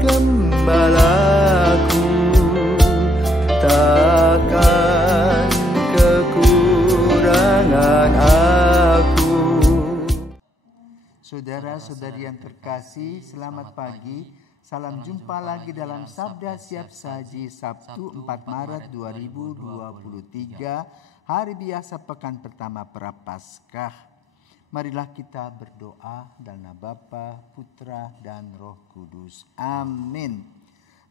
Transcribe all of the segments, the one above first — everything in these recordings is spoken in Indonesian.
gembalaku, takkan kekurangan aku. Saudara-saudari yang terkasih, selamat pagi. Salam jumpa lagi dalam Sabda Siap Saji Sabtu 4 Maret 2023, hari biasa pekan pertama Prapaskah. Marilah kita berdoa dalam nama Bapa, Putra, dan Roh Kudus. Amin.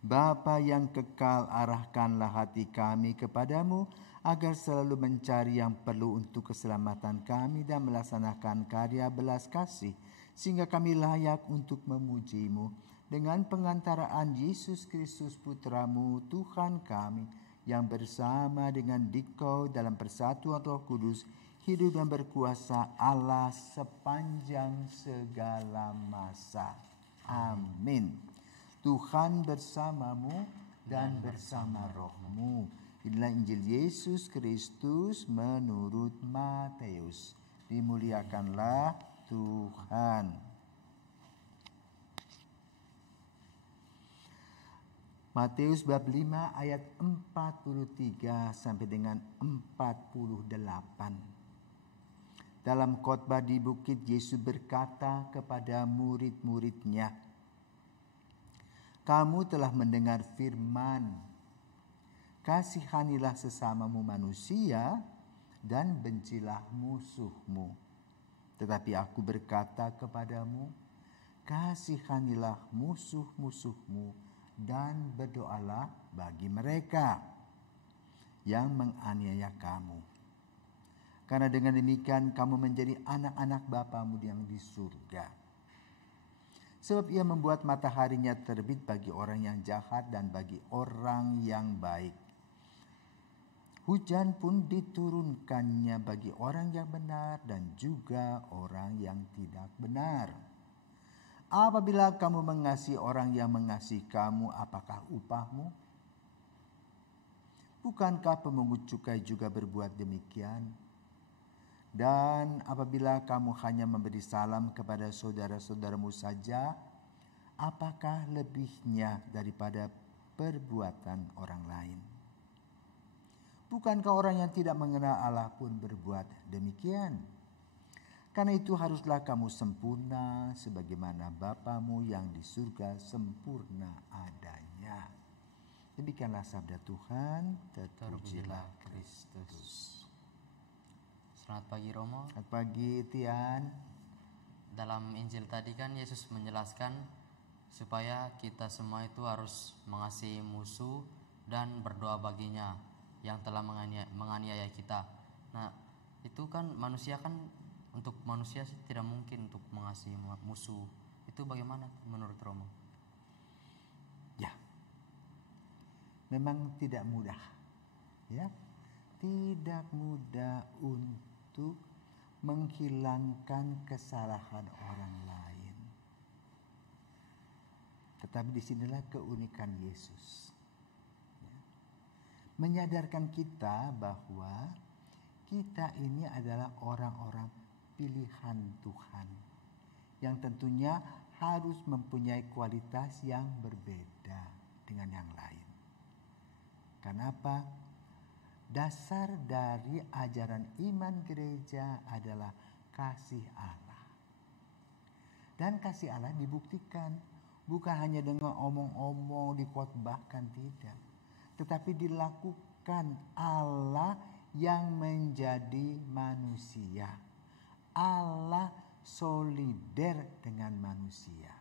Bapa yang kekal, arahkanlah hati kami kepadamu, agar selalu mencari yang perlu untuk keselamatan kami dan melaksanakan karya belas kasih, sehingga kami layak untuk memujimu. Dengan pengantaraan Yesus Kristus Putramu, Tuhan kami, yang bersama dengan Dikau dalam persatuan Roh Kudus, hidup dan berkuasa Allah sepanjang segala masa. Amin. Tuhan bersamamu dan bersama rohmu. Inilah Injil Yesus Kristus menurut Matius. Dimuliakanlah Tuhan. Matius bab 5 ayat 43 sampai dengan 48. Dalam khotbah di bukit, Yesus berkata kepada murid-muridnya, "Kamu telah mendengar firman, kasihanilah sesamamu manusia dan bencilah musuhmu. Tetapi aku berkata kepadamu, kasihanilah musuh-musuhmu dan berdoalah bagi mereka yang menganiaya kamu. Karena dengan demikian kamu menjadi anak-anak Bapamu yang di surga. Sebab ia membuat mataharinya terbit bagi orang yang jahat dan bagi orang yang baik. Hujan pun diturunkannya bagi orang yang benar dan juga orang yang tidak benar. Apabila kamu mengasihi orang yang mengasihi kamu, apakah upahmu? Bukankah pemungut cukai juga berbuat demikian? Dan apabila kamu hanya memberi salam kepada saudara-saudaramu saja, apakah lebihnya daripada perbuatan orang lain? Bukankah orang yang tidak mengenal Allah pun berbuat demikian? Karena itu haruslah kamu sempurna sebagaimana Bapamu yang di surga sempurna adanya." Demikianlah sabda Tuhan. Terpujilah Kristus. Selamat pagi Romo. Selamat pagi Tian. Dalam Injil tadi kan Yesus menjelaskan supaya kita semua itu harus mengasihi musuh dan berdoa baginya yang telah menganiaya kita. Nah, itu kan manusia kan, untuk manusia sih tidak mungkin untuk mengasihi musuh. Itu bagaimana menurut Romo? Ya, memang tidak mudah. Ya, tidak mudah untuk menghilangkan kesalahan orang lain. Tetapi disinilah keunikan Yesus. Ya. Menyadarkan kita bahwa kita ini adalah orang-orang pilihan Tuhan, yang tentunya harus mempunyai kualitas yang berbeda dengan yang lain. Kenapa? Dasar dari ajaran iman gereja adalah kasih Allah. Dan kasih Allah dibuktikan bukan hanya dengan omong-omong dikhotbahkan, tidak. Tetapi dilakukan Allah yang menjadi manusia. Allah solider dengan manusia.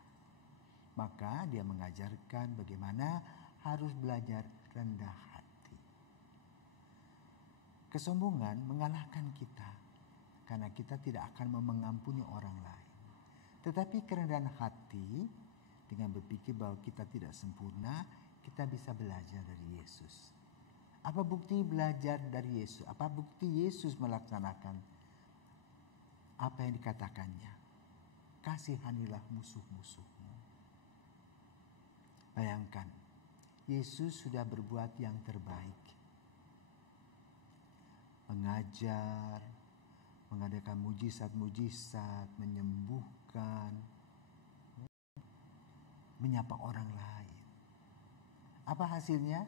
Maka dia mengajarkan bagaimana harus belajar rendah hati. Kesombongan mengalahkan kita karena kita tidak akan mengampuni orang lain. Tetapi kerendahan hati dengan berpikir bahwa kita tidak sempurna, kita bisa belajar dari Yesus. Apa bukti belajar dari Yesus? Apa bukti Yesus melaksanakan apa yang dikatakannya? Kasihanilah musuh-musuhmu. Bayangkan, Yesus sudah berbuat yang terbaik. Mengajar, mengadakan mujizat-mujizat, menyembuhkan. menyapa orang lain. Apa hasilnya?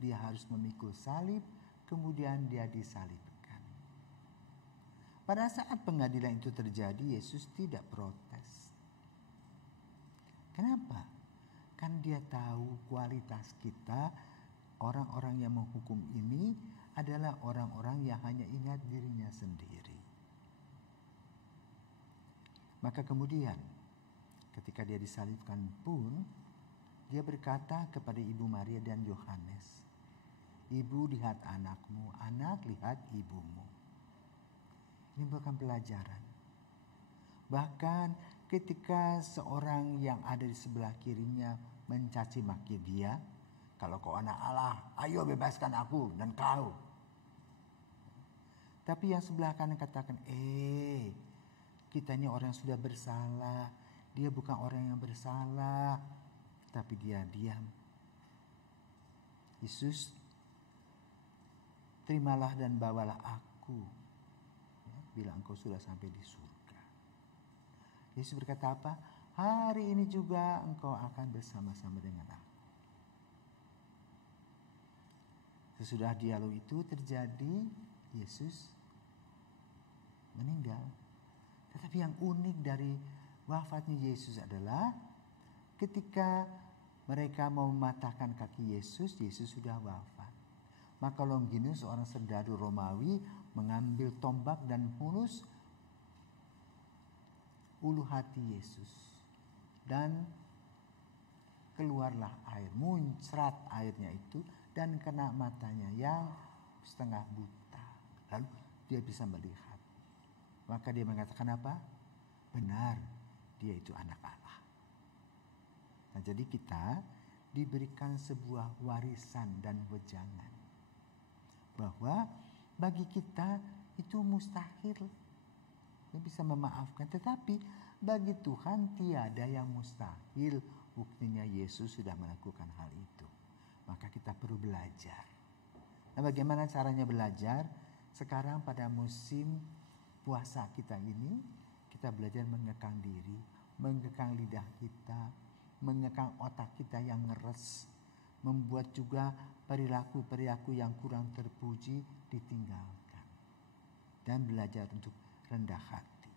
Dia harus memikul salib, kemudian dia disalibkan. Pada saat pengadilan itu terjadi, Yesus tidak protes. Kenapa? Kan dia tahu kualitas kita, orang-orang yang menghukum ini adalah orang-orang yang hanya ingat dirinya sendiri. Maka kemudian ketika dia disalibkan pun, dia berkata kepada Ibu Maria dan Yohanes, "Ibu, lihat anakmu, anak, lihat ibumu." Ini bukan pelajaran. Bahkan ketika seorang yang ada di sebelah kirinya mencaci maki dia, "Kalau kau anak Allah, ayo bebaskan aku dan kau." Tapi yang sebelah kanan katakan, kita ini orang yang sudah bersalah. Dia bukan orang yang bersalah. Tapi dia diam. Yesus, terimalah dan bawalah aku, bila engkau sudah sampai di surga. Yesus berkata apa? Hari ini juga engkau akan bersama-sama dengan aku. Sesudah dialog itu terjadi, Yesus meninggal. Tetapi yang unik dari wafatnya Yesus adalah ketika mereka mau mematahkan kaki Yesus, Yesus sudah wafat. Maka Longinus, seorang serdadu Romawi, mengambil tombak dan menghunus ulu hati Yesus. Dan keluarlah air, muncrat airnya itu dan kena matanya yang setengah buta. Lalu dia bisa melihat. Maka dia mengatakan apa? Benar, dia itu anak Allah. Nah, jadi kita diberikan sebuah warisan dan wejangan. Bahwa bagi kita itu mustahil. Dia bisa memaafkan. Tetapi bagi Tuhan tiada yang mustahil. Buktinya Yesus sudah melakukan hal itu. Maka kita perlu belajar. Nah, bagaimana caranya belajar? Sekarang pada musim puasa kita ini, kita belajar mengekang diri, mengekang lidah kita, mengekang otak kita yang ngeres, membuat juga perilaku-perilaku yang kurang terpuji ditinggalkan, dan belajar untuk rendah hati.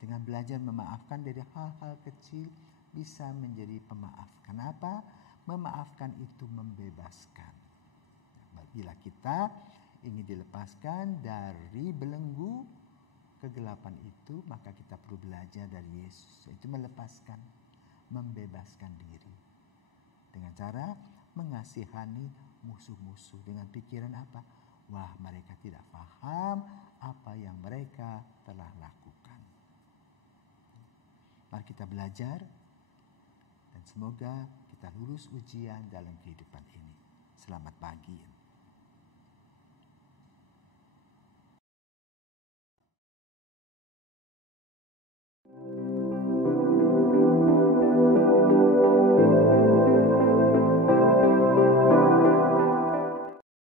Dengan belajar memaafkan dari hal-hal kecil bisa menjadi pemaaf. Kenapa? Memaafkan itu membebaskan. Bila kita ingin dilepaskan dari belenggu kegelapan itu, maka kita perlu belajar dari Yesus, yaitu melepaskan, membebaskan diri. Dengan cara mengasihani musuh-musuh dengan pikiran apa? Wah, mereka tidak paham apa yang mereka telah lakukan. Mari kita belajar dan semoga kita lulus ujian dalam kehidupan ini. Selamat pagi.